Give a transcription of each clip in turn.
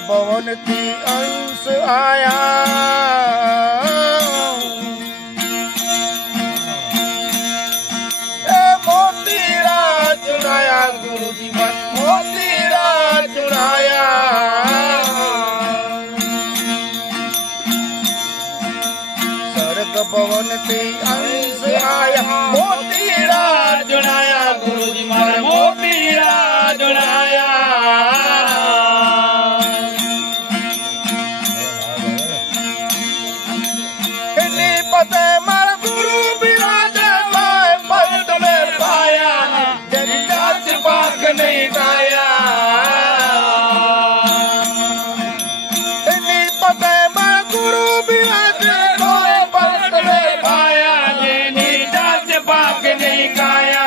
भवन की अंश आया, मोतीरा चुराया गुरु जी मन, मोतीरा चुराया। स्वर्ग भवन की अंश आया, मोतीरा चुराया गुरु जी मन, मोतीरा चुराया। पते मर गुरु बिराजे पाए पलट में पाया, जरी जात पाक नहीं गाया। पते मर गुरु बिराजे पाए पलट में पाया, जरी जात पाक नहीं गाया।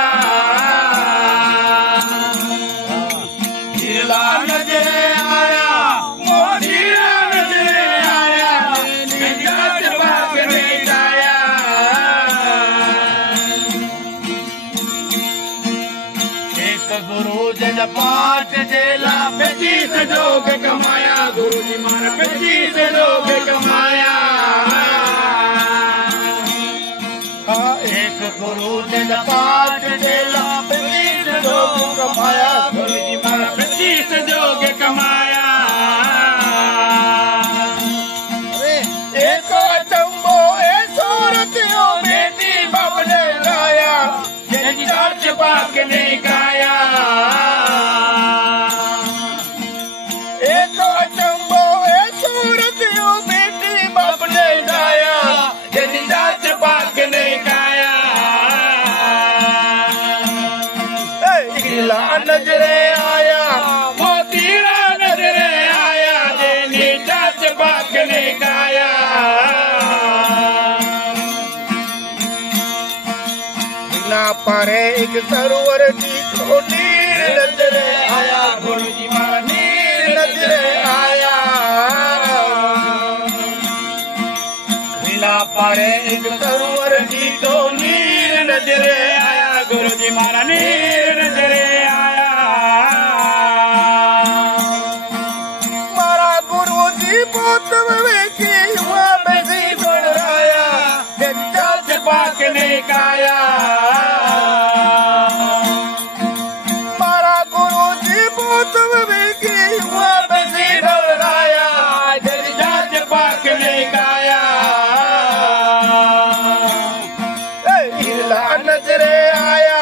हीरा नजरे आया, मोतीरा नजरे आया, जरी जात पाक नहीं गुरु जन पाठ जेला बेची से जोग कमाया, गुरु जी मार बेची से जोग कमाया। एक गुरु जन पाठ जेला बेची से जोग कमाया, गुरु जी मार बेची से जोग कमाया। एक अचंबो ए सूरतियों बेटी बबले लाया, जन चार्च पाक नहीं गाया। एक अचंबो ए सूरतियों बेटी बबले लाया, जन चार्च पाक नहीं गाया। हीरा नजरे आया, मोतीरा नजरे आया, जन चार्च पाक नहीं गाया। पारे एक सरोवर की तो नीर नजरे आया, गुरु जी मारा नीर नजरे आया। बिना पारे एक सरोवर की तो नीर नजरे आया, गुरु जी मारा नीर नजरे आया। मारा गुरु जी बहुत की हुआ बेसी दोहराया, जन चार्च पाक नहीं गाया। नजरे आया,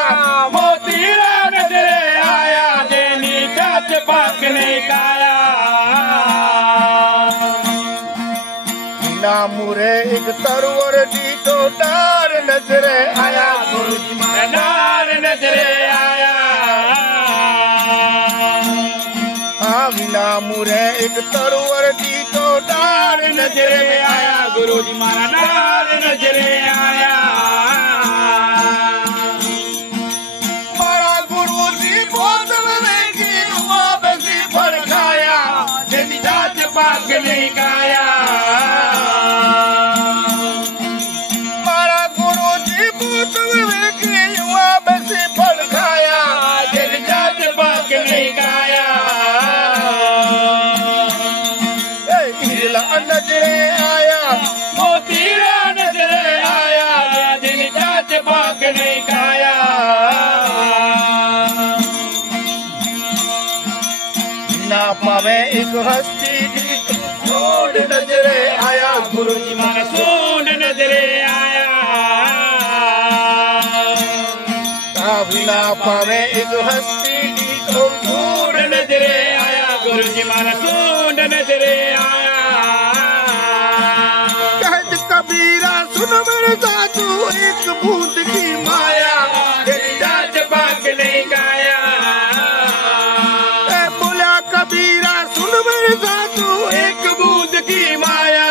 मोतीरा नजरे आया, देनी चाच पाक नहीं गाया। ना मुरे एक तरवर दी तो डार नजरे आया, गुरु जी मारा डार नजरे आया। ना मुरे एक तरवर दी तो डार नजरे आया, गुरु जी मारा डार नजरे आया। पाक नहीं गाया, मारा गुरु जी भूत की हुआ बसी फल खाया, जन जात पाक नहीं गाया। हीरा नजरे आया, मोतीरा नजरे आया, जन जात पाक नहीं गाया। ना पावे एक हस्ती सूंड नजरे आया, गुरु जी मारा सूंड नजरे आया। ना पावे एक हस्ती तो सूंड नजरे आया, गुरु जी मारा सूंड नजरे आया। कहत कबीरा सुन मेरे साधु, एक बूंद की माया, जात पाक नहीं गाया। बोला कबीरा सुन मेरे साधु, एक बूंद की माया,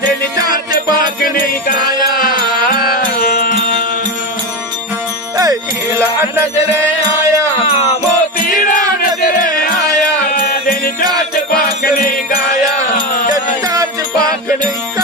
दिल चाच पाक नहीं गाया। हीरा नजरे आया, मोतीरा नजरे आया, दिल चाच पाक नहीं गाया, दिल चाच पाक नहीं गाया।